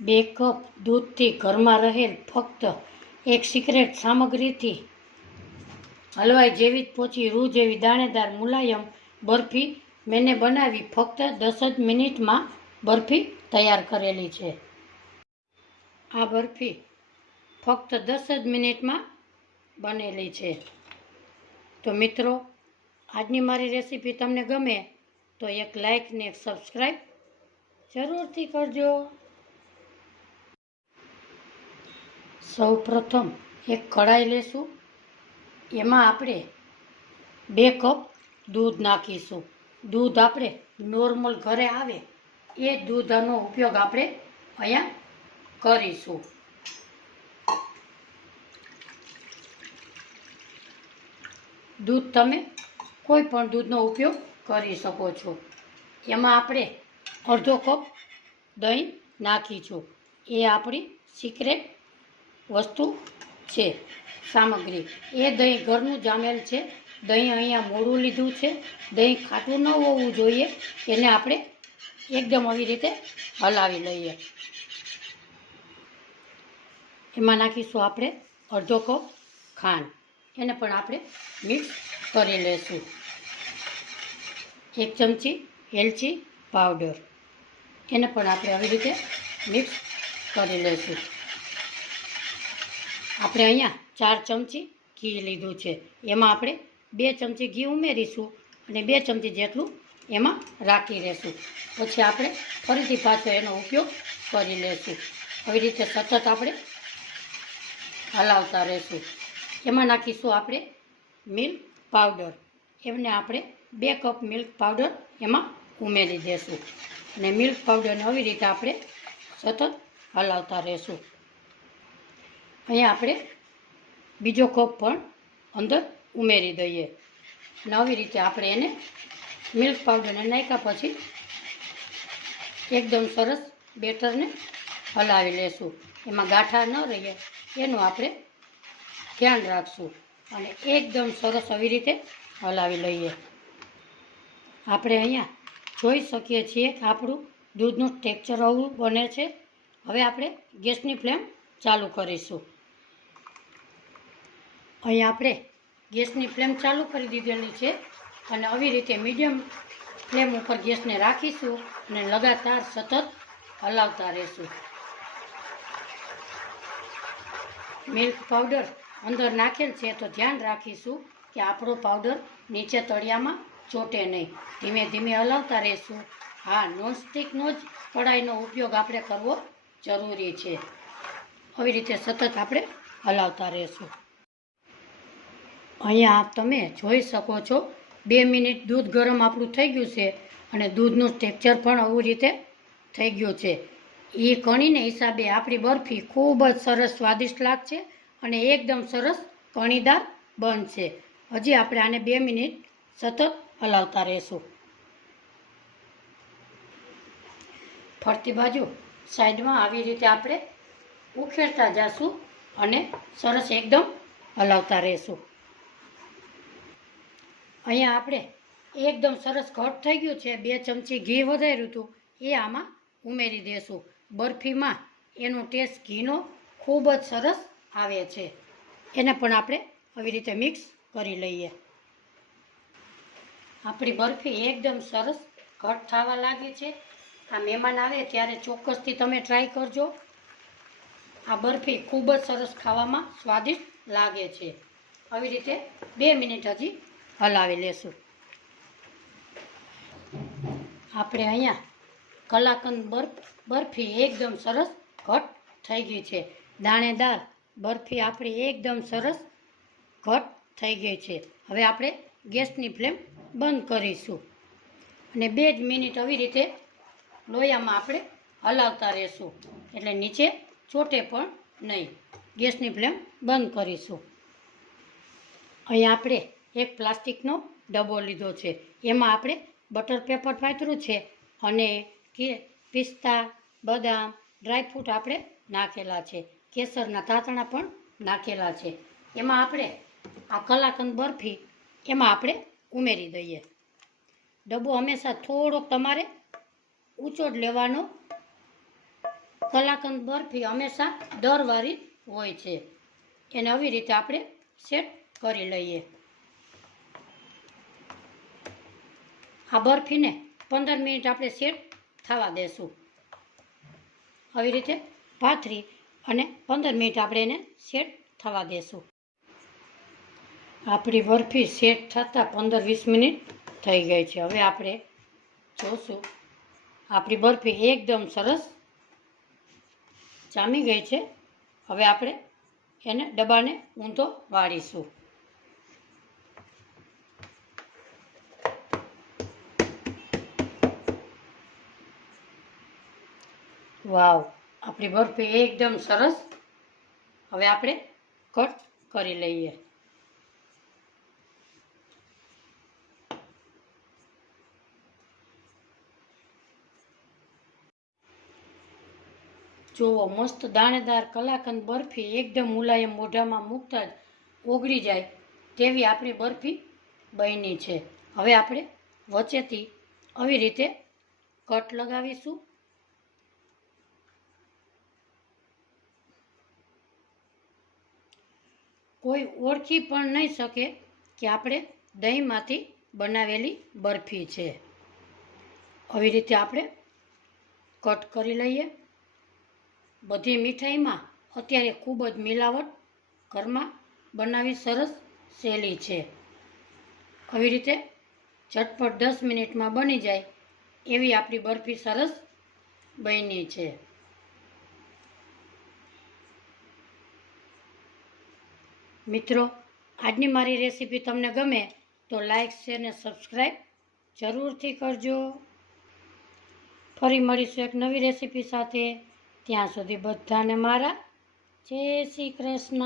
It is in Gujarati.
બે કપ દૂધથી ઘરમાં રહેલ ફક્ત એક સિક્રેટ સામગ્રીથી હલવાઈ જેવી જ પોચી રૂ જેવી દાણેદાર મુલાયમ બરફી મેને બનાવી ફક્ત દસ જ મિનિટમાં બરફી તૈયાર કરેલી છે. આ બરફી ફક્ત દસ જ મિનિટમાં બનેલી છે. તો મિત્રો, આજની મારી રેસીપી તમને ગમે તો એક લાઇક ને એક સબસ્ક્રાઈબ જરૂરથી કરજો. સૌ પ્રથમ એક કઢાઈ લેશું. એમાં આપણે બે કપ દૂધ નાખીશું. દૂધ આપણે નોર્મલ ઘરે આવે એ દૂધનો ઉપયોગ આપણે અહીંયા કરીશું. દૂધ તમે કોઈ પણ દૂધનો ઉપયોગ કરી શકો છો. એમાં આપણે અડધો કપ દહીં નાખીશું. એ આપણી સિક્રેટ વસ્તુ છે, સામગ્રી. એ દહીં ઘરનું જામેલ છે. દહીં અહીંયા મોડું લીધું છે. દહીં ખાટું ન હોવું જોઈએ. એને આપણે એકદમ આવી રીતે હલાવી લઈએ. એમાં નાખીશું આપણે અડધો કપ ખાંડ. એને પણ આપણે મિક્સ કરી લઈશું એક ચમચી એલચી પાવડર. એને પણ આપણે આવી રીતે મિક્સ કરી લઈશું આપણે અહીંયા ચાર ચમચી ઘી લીધું છે. એમાં આપણે બે ચમચી ઘી ઉમેરીશું અને બે ચમચી જેટલું એમાં રાખી લેશું. પછી આપણે ફરીથી પાછો એનો ઉપયોગ કરી લેશું. આવી રીતે સતત આપણે હલાવતા રહેશું. એમાં નાખીશું આપણે મિલ્ક પાવડર. એમને આપણે બે કપ મિલ્ક પાવડર એમાં ઉમેરી દેશું. અને મિલ્ક પાવડરને આવી રીતે આપણે સતત હલાવતા રહેશું. અહીંયા આપણે બીજો કોપ પણ અંદર ઉમેરી દઈએ. અને આવી રીતે આપણે એને મિલ્ક પાવડરને નાખ્યા પછી એકદમ સરસ બેટરને હલાવી લેશું. એમાં ગાંઠા ન રહીએ, એનું આપણે ધ્યાન રાખશું અને એકદમ સરસ આવી રીતે હલાવી લઈએ. આપણે અહીંયા જોઈ શકીએ છીએ કે આપણું દૂધનું ટેક્ચર આવું બને છે. હવે આપણે ગેસની ફ્લેમ ચાલુ કરીશું. અહીંયા આપણે ગેસની ફ્લેમ ચાલુ કરી દીધેલી છે અને આવી રીતે મીડિયમ ફ્લેમ ઉપર ગેસને રાખીશું અને લગાતાર સતત હલાવતા રહેશું. મિલ્ક પાવડર અંદર નાખેલ છે તો ધ્યાન રાખીશું કે આપણો પાવડર નીચે તળિયામાં ચોટે નહીં. ધીમે ધીમે હલાવતા રહેશું. હા, નોનસ્ટિકનો જ કડાઈનો ઉપયોગ આપણે કરવો જરૂરી છે. આવી રીતે સતત આપણે હલાવતા રહેશું. અહીંયા તમે જોઈ શકો છો, બે મિનિટ દૂધ ગરમ આપણું થઈ ગયું છે અને દૂધનું ટેક્ચર પણ આવું રીતે થઈ ગયું છે. એ કણીને હિસાબે આપણી બરફી ખૂબ જ સરસ સ્વાદિષ્ટ લાગશે અને એકદમ સરસ કણીદાર બનશે. હજી આપણે આને બે મિનિટ સતત હલાવતા રહેશું. ફરતી બાજુ સાઈડમાં આવી રીતે આપણે ઉખેડતા જઈશું અને સરસ એકદમ હલાવતા રહેશું. અહીંયા આપણે એકદમ સરસ ઘટ થઈ ગયું છે. બે ચમચી ઘી વધાર્યું હતું. એ આમાં ઉમેરી દેશું. બરફીમાં એનો ટેસ્ટ ઘીનો ખૂબ જ સરસ આવે છે. એને પણ આપણે આવી રીતે મિક્સ કરી લઈએ. આપણી બરફી એકદમ સરસ ઘટ થવા લાગી છે. આ મહેમાન આવે ત્યારે ચોક્કસથી તમે ટ્રાય કરજો. આ બરફી ખૂબ જ સરસ ખાવામાં સ્વાદિષ્ટ લાગે છે. આવી રીતે બે મિનિટ હજી હલાવી લેશું. આપણે અહીંયા કલાકંદ બરફ, બરફી એકદમ સરસ ઘટ થઈ ગઈ છે. દાણેદાર બરફી આપણી એકદમ સરસ ઘટ થઈ ગઈ છે. હવે આપણે ગેસની ફ્લેમ બંધ કરીશું. અને બે જ મિનિટ આવી રીતે લોયામાં આપણે હલાવતા રહેશું. એટલે નીચે ચોટે પણ નહીં. ગેસની ફ્લેમ બંધ કરીશું. અહીંયા આપણે એક પ્લાસ્ટિકનો ડબ્બો લીધો છે. એમાં આપણે બટર પેપર પાથરું છે અને કે પિસ્તા, બદામ ડ્રાયફ્રૂટ આપણે નાખેલા છે. કેસરના તાતણા પણ નાખેલા છે. એમાં આપણે આ કલાકંદ બરફી એમાં આપણે ઉમેરી દઈએ. ડબ્બો હંમેશા થોડોક તમારે ઊંચો જ લેવાનો. કલાકંદ બરફી હંમેશા દરવાળી હોય છે. એને આવી રીતે આપણે સેટ કરી લઈએ. આ બરફીને પંદર મિનિટ આપણે સેટ થવા દેશું. આવી રીતે પાથરી અને પંદર મિનિટ આપણે એને સેટ થવા દેશું. આપણી બરફી સેટ થતાં પંદર વીસ મિનિટ થઈ ગઈ છે. હવે આપણે જોશું. આપણી બરફી એકદમ સરસ જામી ગઈ છે. હવે આપણે એને ડબ્બાને ઊંધો વાળીશું. વાવ, આપણી બરફી એકદમ સરસ. હવે આપણે કટ કરી લઈએ. જુઓ, મસ્ત દાણેદાર કલાકંદ બરફી એકદમ મુલાયમ મોઢામાં મૂકતા જ ઓગળી જાય તેવી આપણી બરફી બની છે. હવે આપણે વચ્ચેથી આવી રીતે કટ લગાવીશું. કોઈ ઓળખી પણ નહીં શકે કે આપણે દહીંમાંથી બનાવેલી બરફી છે. આવી રીતે આપણે કટ કરી લઈએ. બધી મીઠાઈમાં અત્યારે ખૂબ જ મિલાવટ ઘરમાં બનાવી સરસ સહેલી છે. આવી રીતે ઝટપટ દસ મિનિટમાં બની જાય એવી આપણી બરફી સરસ બની છે. મિત્રો, આજની મારી રેસીપી તમને ગમે તો લાઇક શેર ને સબસ્ક્રાઈબ જરૂરથી કરજો. ફરી મળીશું એક નવી રેસીપી સાથે. ત્યાં સુધી બધાને મારા. જય શ્રી કૃષ્ણ.